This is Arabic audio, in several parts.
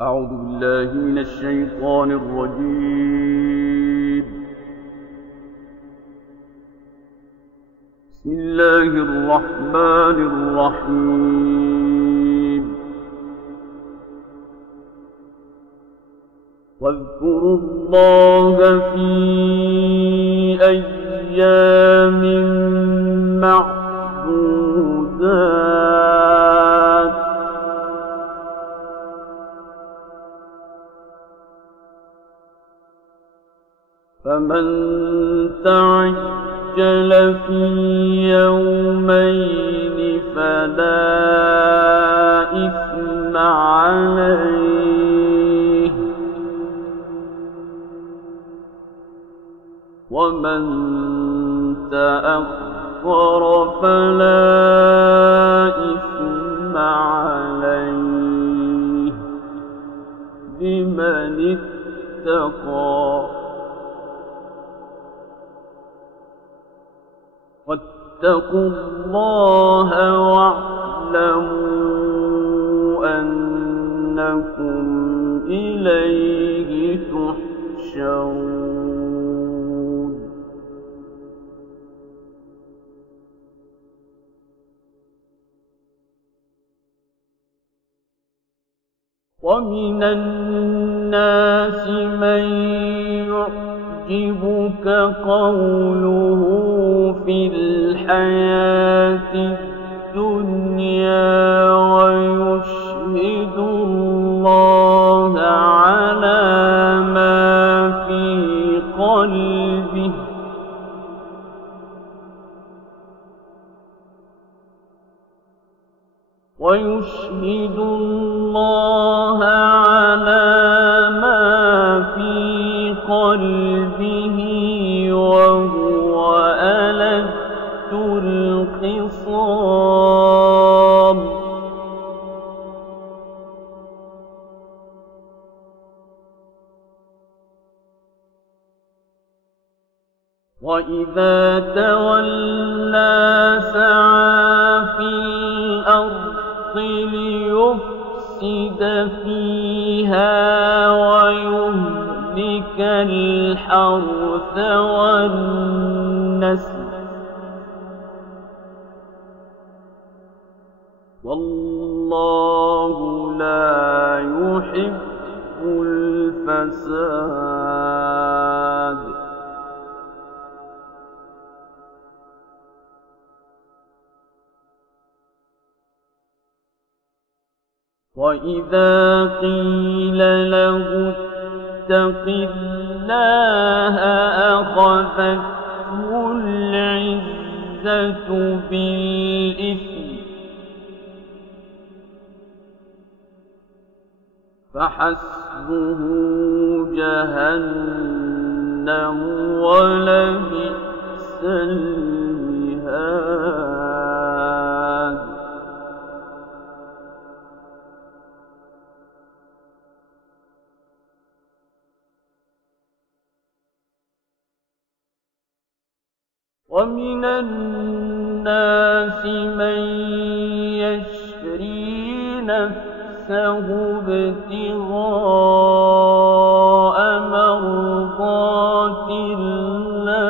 أعوذ بالله من الشيطان الرجيم. بسم الله الرحمن الرحيم. واذكروا الله في أيام معدودات فمن تعجل في يومين فلا إثم عليه ومن تأخر فلا إثم عليه لمن اتقى. واتقوا الله واعلموا أنكم إليه تحشرون. ومن الناس من يعجبك قوله في الحياة الدنيا ويشهد الله على ما في قلبه وهو ألد الخصام. وإذا تولى سعى في الأرض ليفسد فيها ويهلك الحرث والنسل والله لا يحب الفساد. وإذا قيل له اتق الله أخذته العزة بالإثم فحسبه جهنم ولبئس المهاد. ومن الناس من يشري نفسه ابتغاء مرضات الله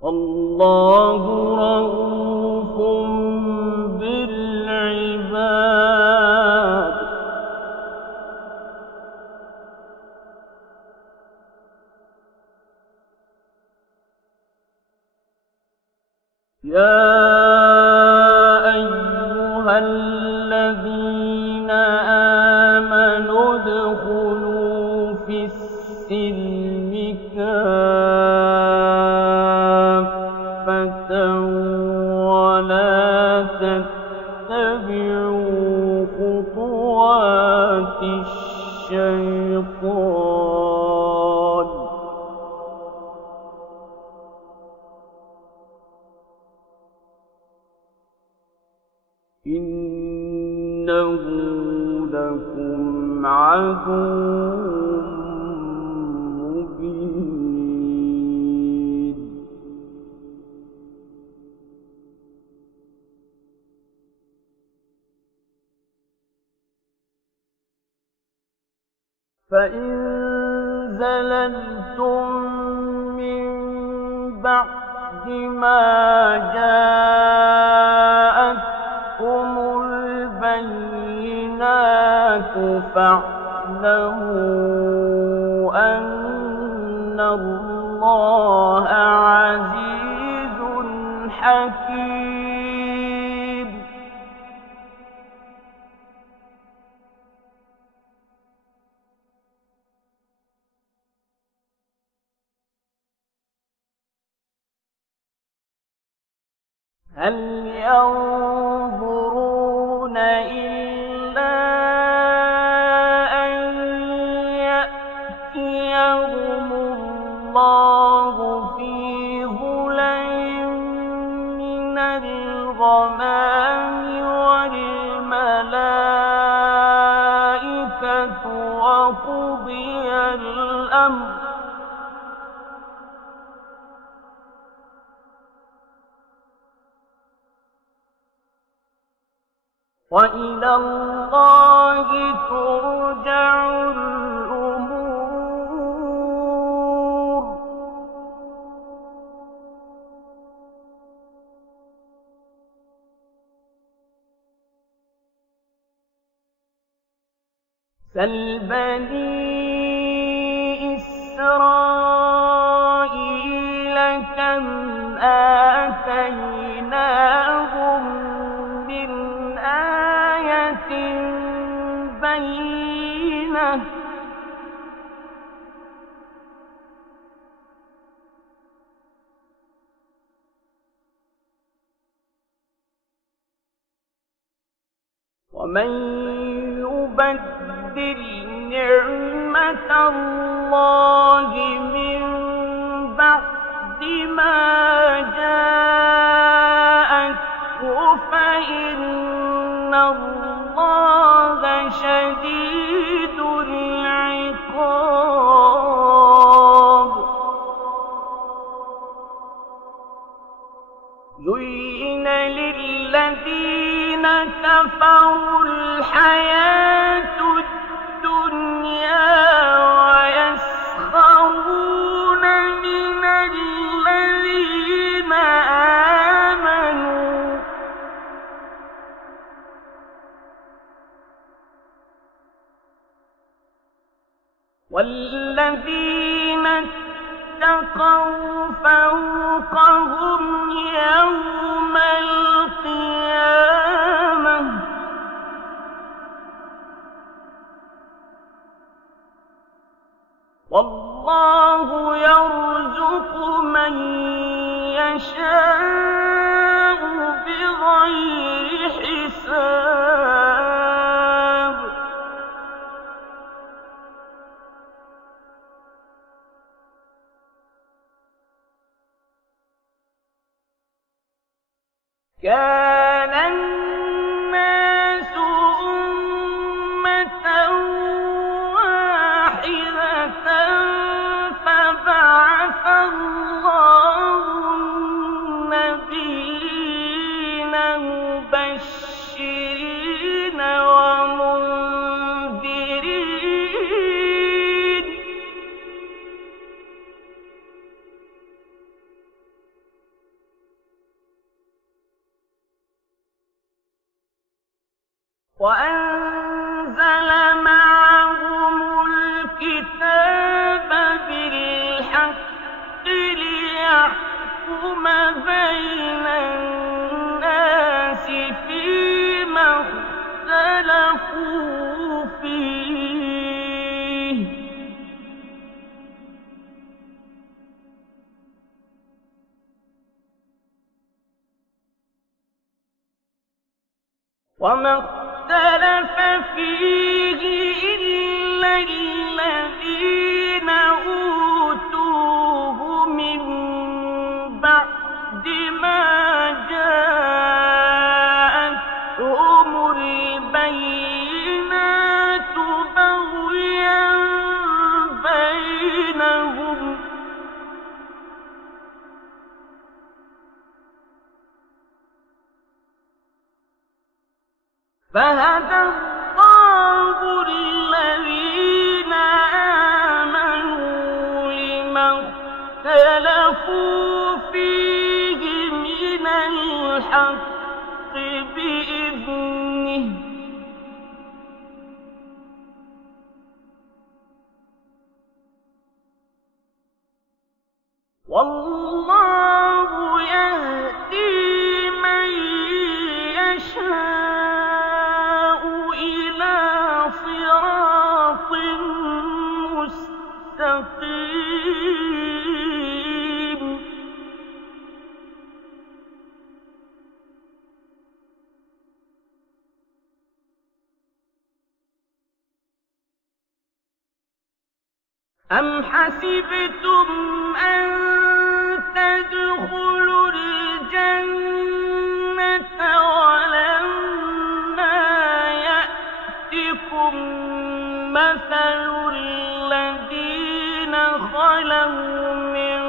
والله رؤوف بالعباد. يا أيها الذين آمنوا ادخلوا في السلم كافة ولا تتبعوا خطوات الشيطان إنه لكم عدو مبين. فإن زللتم من بعد ما جاءتكم البينات فاعلموا أن الله عزيز حكيم. هل ينظرون إلا أن يأتيهم الله في ظلل من الغمام والملائكة وقضي الأمر وإلى الله ترجع الأمور. سل بني إسرائيل كم آتيناهم من آية بينة ومن يبدل نعمة الله من بعد ما جاءته فإن الله شديد العقاب. زين للذين كفروا الحياة الدنيا ويسخرون من الذين آمنوا والذين اتقوا فوقهم يوم القيامة والله يرزق من يشاء بغير حساب. كان الناس أمة واحدة فبعث الله النبيين مبشرين ومنذرين وأنزل معهم الكتاب بالحق ليحكم بين الناس فيما اختلفوا فيه وما اختلف فيه إلا الذين أوتوه من بعد ما جاءتهم البينات بغيا بينهم فهدى الله الذين بالحق بإذنه والله يهدي من يشاء إلى صراط مستقيم أم حسبتم أن تدخلوا الجنة ولما يأتكم مثل الذين خلوا من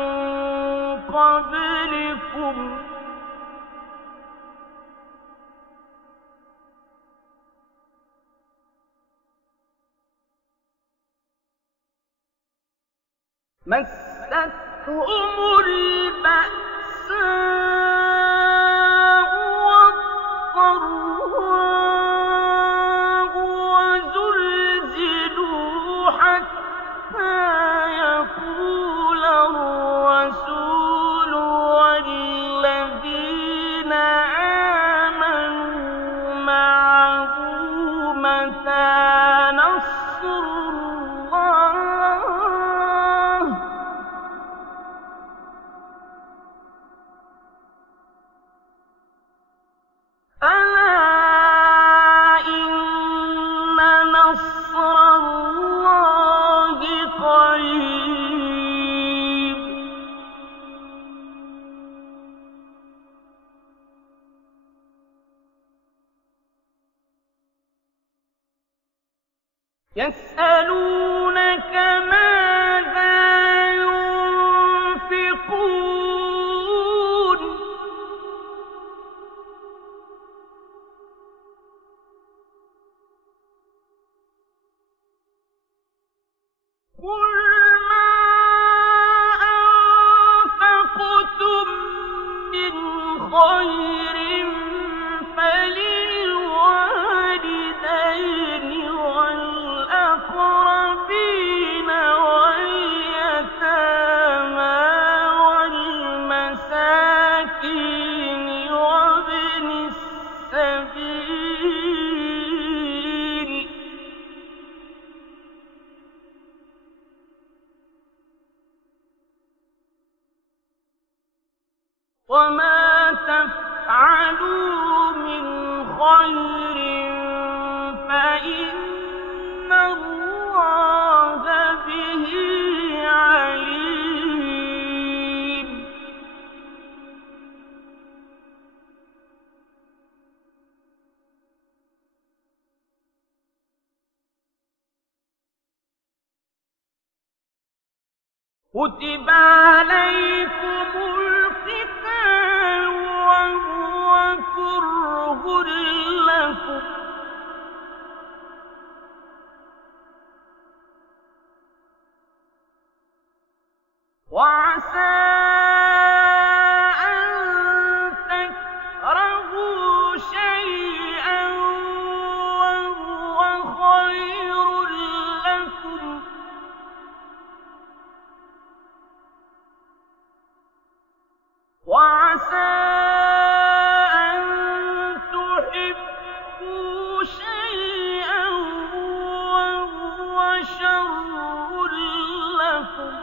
قبلكم مستهم البأساء والضراء وزلزلوا حتى يقول الرسول والذين آمنوا معه متى نصر الله ألا إن نصر الله قريب يسألونك ماذا ينفقون قل ما أنفقتم من خير فللوالدين والأقربين واليتامى والمساكين وابن السبيل وما تفعلوا من خير فإن الله به عليم كتب عليكم القتال وهو كره لكم وعسى أن تكرهوا شيئا وهو خير لكم وعسى أن تحبوا شيئا وهو شر لكم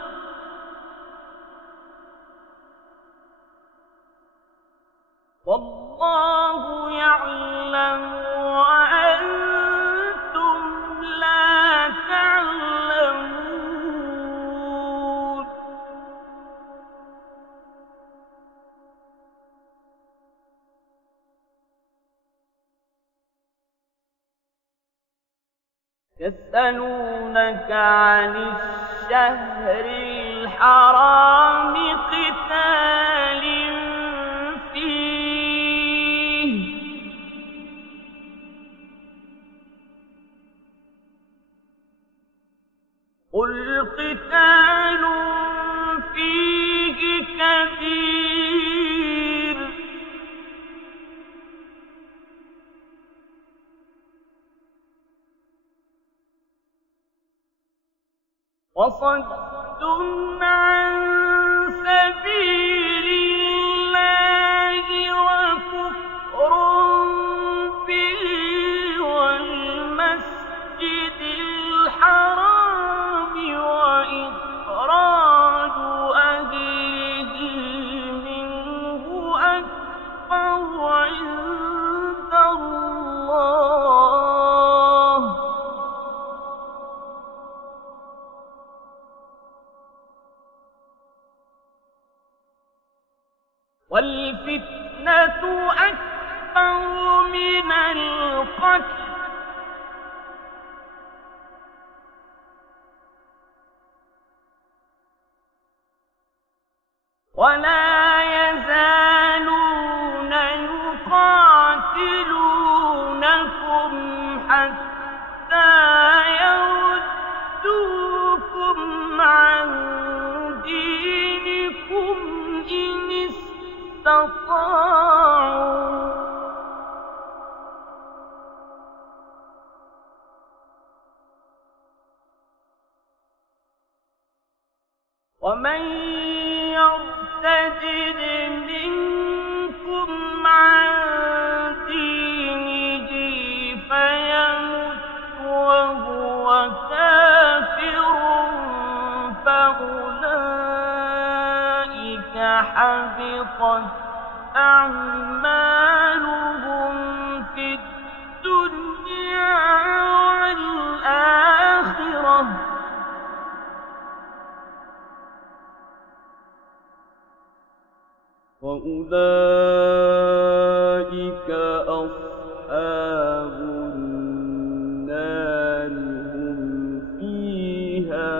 والله يعلم وأنتم لا تعلمون يسألونك عن الشهر الحرام قتال فيه قل قتال فيه كبير وصد عن سبيل الله وكفر به والمسجد الحرام وإخراج أهله منه أكبر عند الله والفتنة أكبر من القتل ولا يزالون يقاتلونكم حتى يردوكم عن دينكم إن استطاعوا ومن يرتد منكم عن دينه فيمت وهو كافر فأولئك حبطت أعمالهم في الدنيا والآخرة وأولئك أصحاب النار هم فيها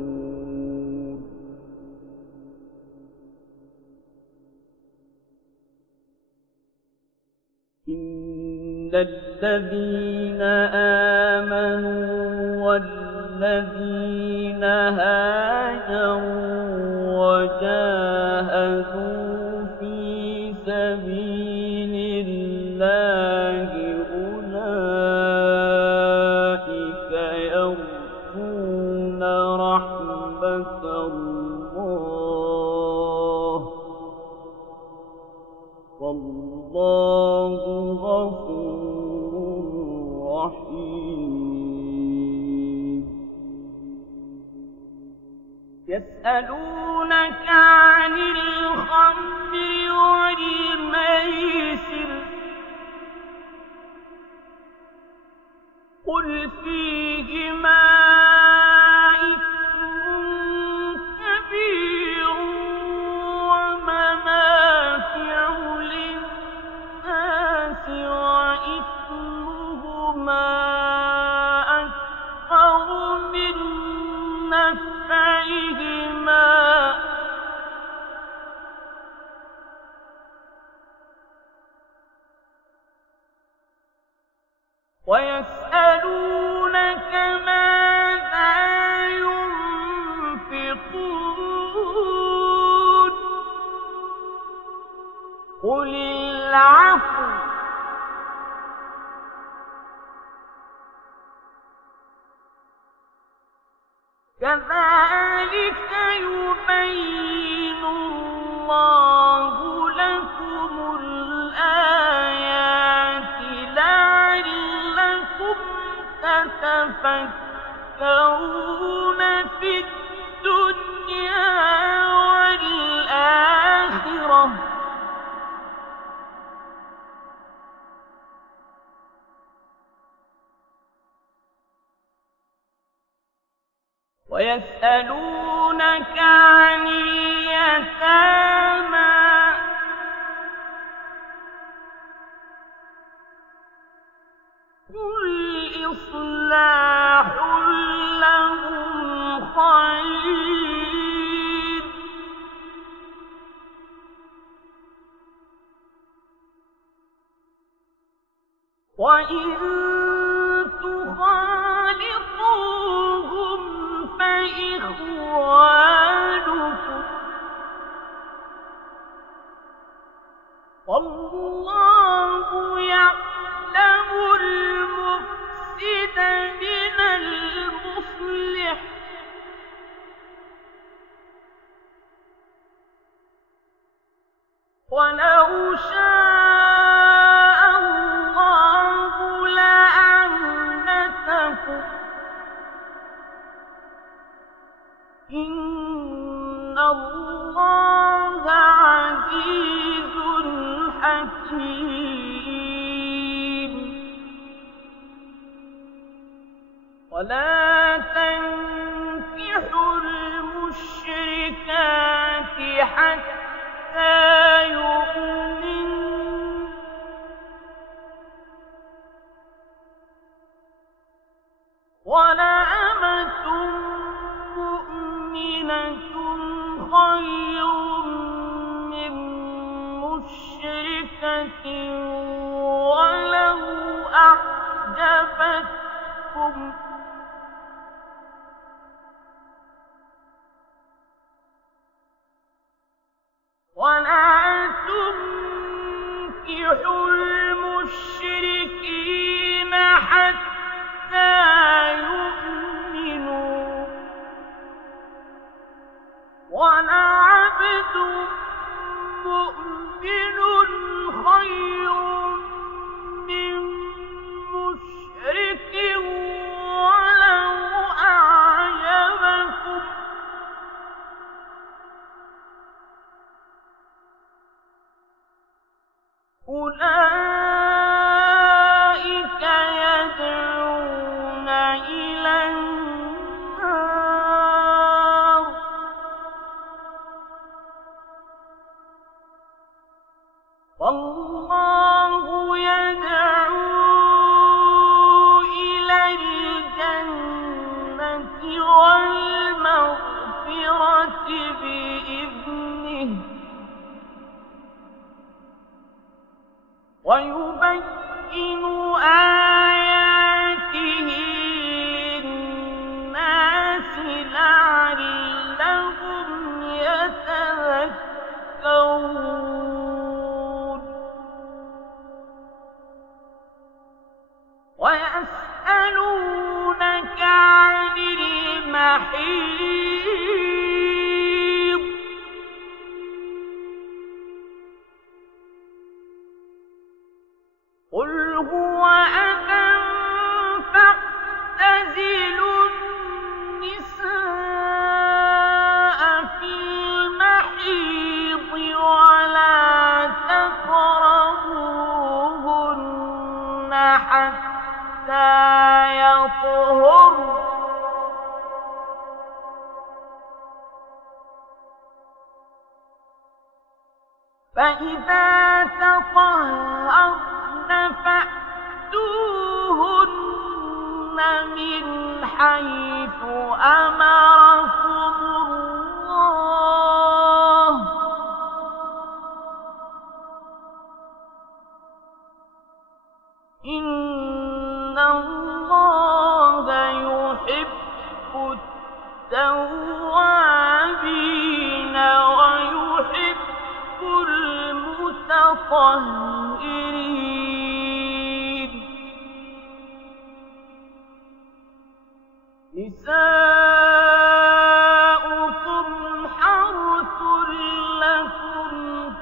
خالدون إن الذين آمنوا والذين هاجروا وجاهدوا في سبيل الله أولئك يرجون رحمة الله والله غفور رحيم يسألونك عن الخمر والميسر قل فيهما إثم كبير ومنافع للناس وإثمهما أكبر من نفعهما ويسألونك ماذا ينفقون قل العفو كذلك يبين الله لكم الآيات لعلكم تتفكرون في الدنيا والآخرة ويسألونك عن اليتامى قل إصلاح لهم خير وإن تخالطوهم فإخوانكم والله يعلم المفسد من ولو شاء الله لأعنتكم إن الله عزيز حكيم ولا تنكحوا المشركات حتى يؤمنن ولأمة مؤمنة خير من مشركة ولو أعجبتكم ولا تنكحوا المشركين حتى يؤمنوا ولعبد مؤمن خير من مشرك ولو أعجبكم أولئك يدعون إلى النار والله يدعو إلى الجنة والمغفرة بإذنه ويبين آياته للناس لعلهم يتذكرون ويسألونك عن المحيض قل هو أذى فاعتزلوا النساء في المحيض ولا تقربوهن حتى يطهرن فإذا تطهرن فأتوهن من حيث أمركم الله إن الله يحب التوابين ويحب المتطهرين نساؤكم حرث لكم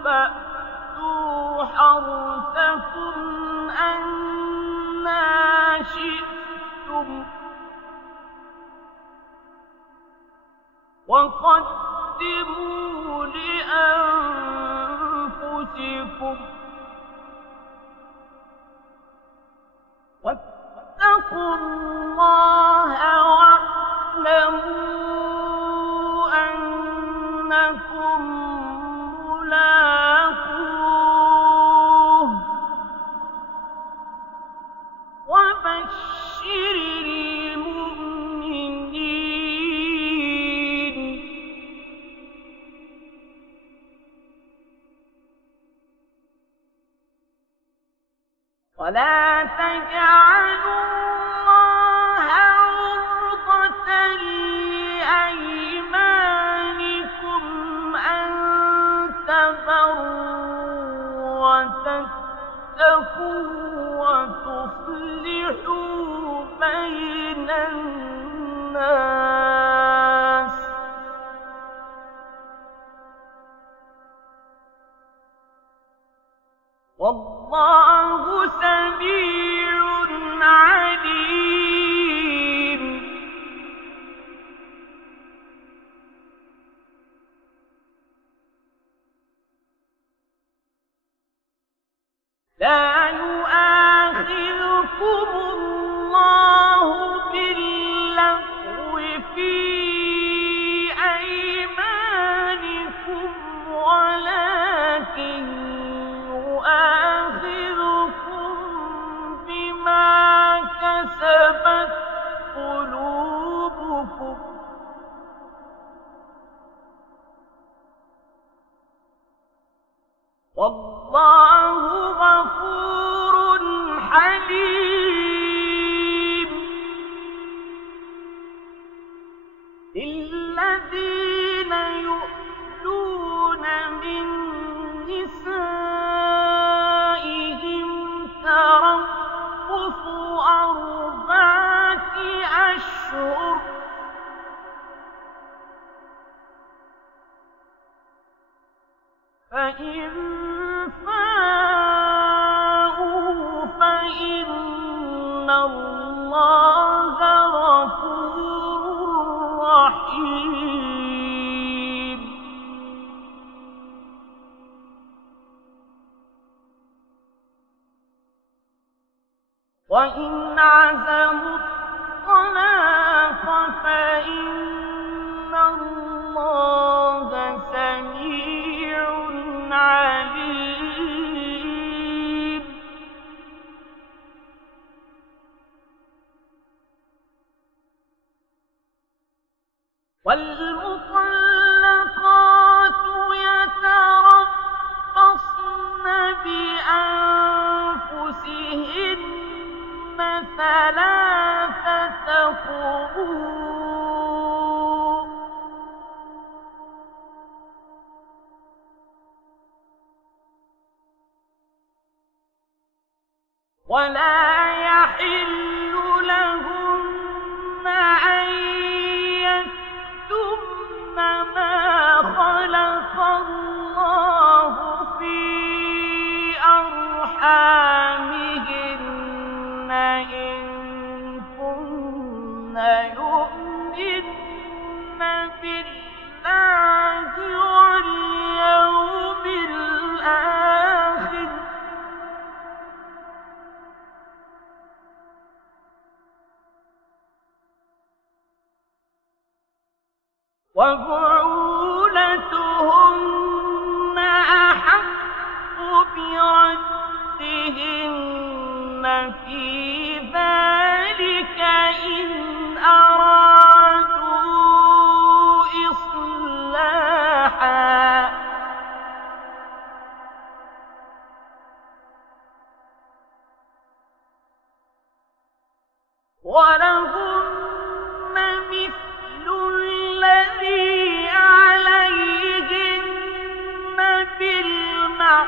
فأتوا حرثكم أنى شئتم وقدموا لأنفسكم واتقوا الله واعلموا أنكم ملاقوه وبشر المؤمنين ولا تجعلوا الله عرضة لأيمانكم أن تبروا وتتقوا وتصلحوا بين الناس والله سميع عليم. لا يؤاخذكم الله باللغو في أيمانكم ولكن يؤاخذكم بما كسبت قلوبكم والله غفور حليم. للذين يؤلون من نسائهم تربص 4 أشهر فإن فاءوا فإن الله غفور رحيم. وإن عزموا الطلاق فإن الله سميع عليم. والمطلقات يتربصن بأنفسهن 3 قروء ولا يحل لهن أن يكتمن ما خلق الله في أرحامهن إن كن يؤمن بالله واليوم الآخر وبعولتهن أحق بردهن في ذلك إن أرادوا إصلاحا ولهن مثل الذي عليهن بالمعروف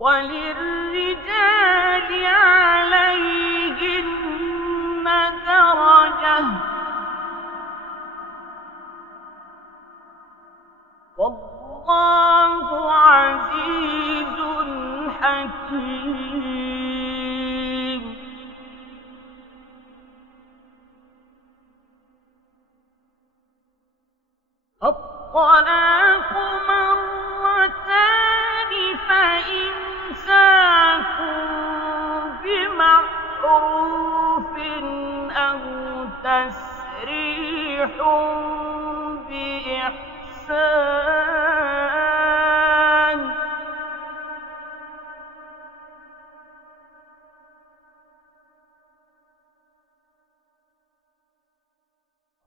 وللرجال عليهن درجة والله عزيز حكيم. الطلاق مرتان فإمساك بمعروف أو تسريح بإحسان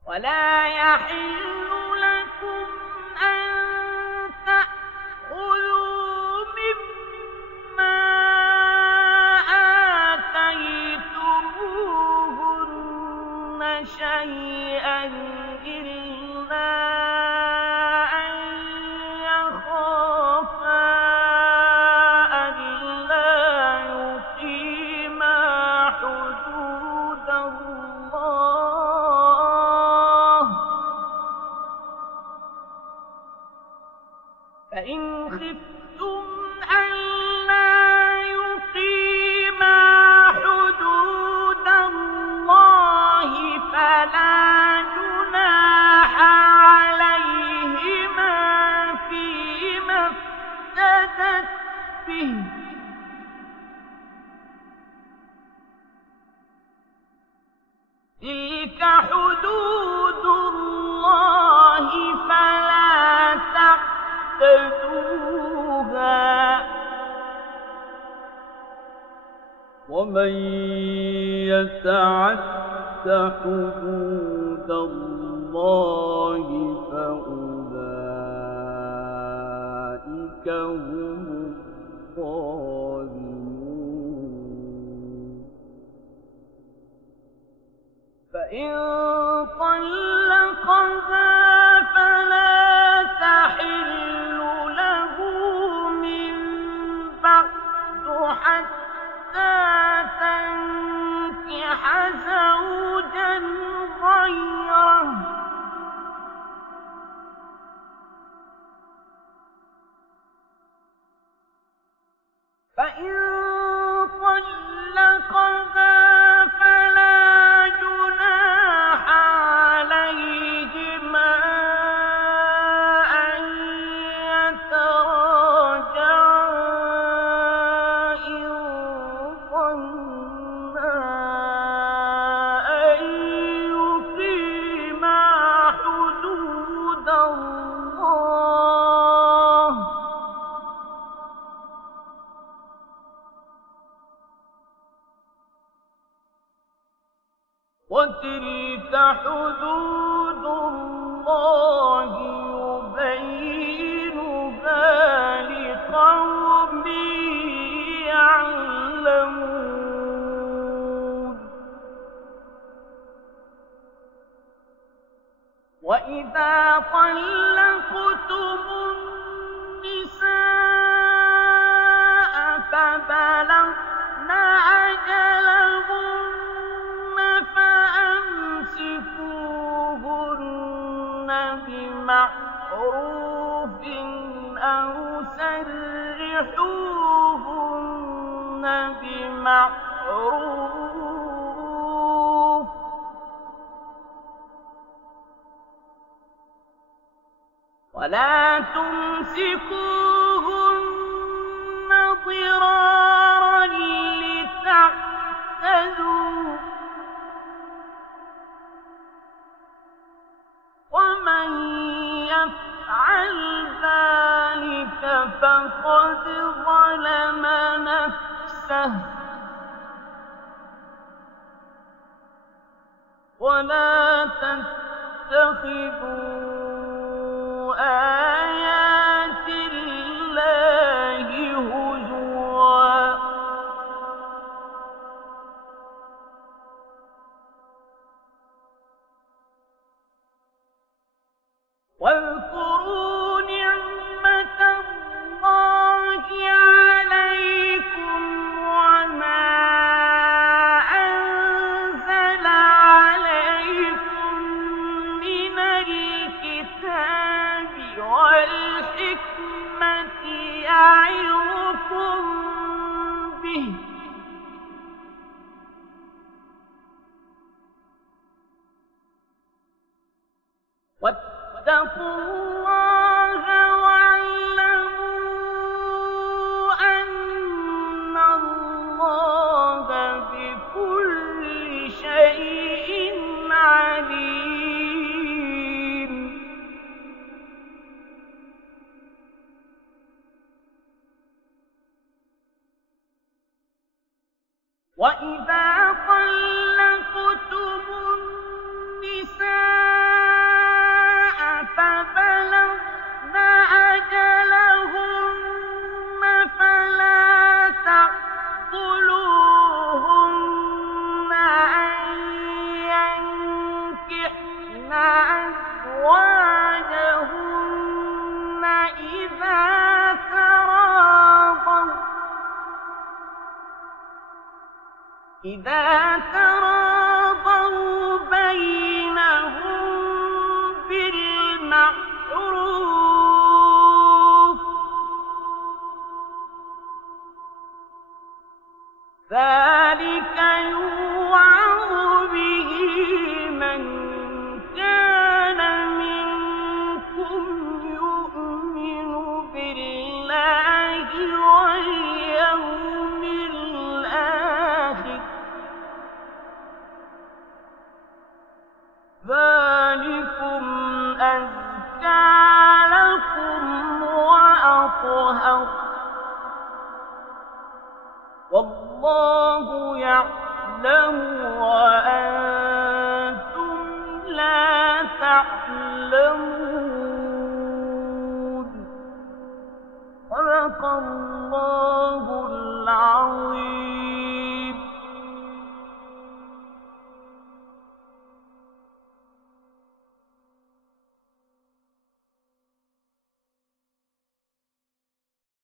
ولا يحل لكم أن تأخذوا مما آتيتموهن شيئا إلا أن يخافا ألا يقيما حدود الله خفتم ألا يقيما حدود الله فلا جناح عليهما فيما افتدت به تلك حدود الله فلا تعتدوها ومن يتعد حدود الله فأولئك هم الظالمون فإن طلقها فلا تحل له من بعد حتى تنكح زوجا غيره فإن طلقها فلا جناح عليهما أن يتراجعا إن ظنا أن يقيما حدود الله وتلك حدود الله يبينها لقوم يعلمون وإذا طلقتم النساء فبلغن أجلهن فأمسكوهن بمعروف أو سرحوهن بمعروف ولا تمسكوهن ضرارا لتعتدوا ومن يفعل ذلك فقد ظلم نفسه ولا تتخذوا آيات الله هزوا واذكروا نعمة الله عليكم وما أنزل عليكم من الكتاب والحكمة يعظكم به واتقوا الله واعلموا أن الله بكل شيء عليم وإذا طلقتم النساء فبلغن أجلهن فلا تعضلوهن أن ينكحن أزواجهن إذا تراضوا بينهم بالمعروف ذلكم أزكى لكم وأطهر والله يعلم وأنتم لا تعلمون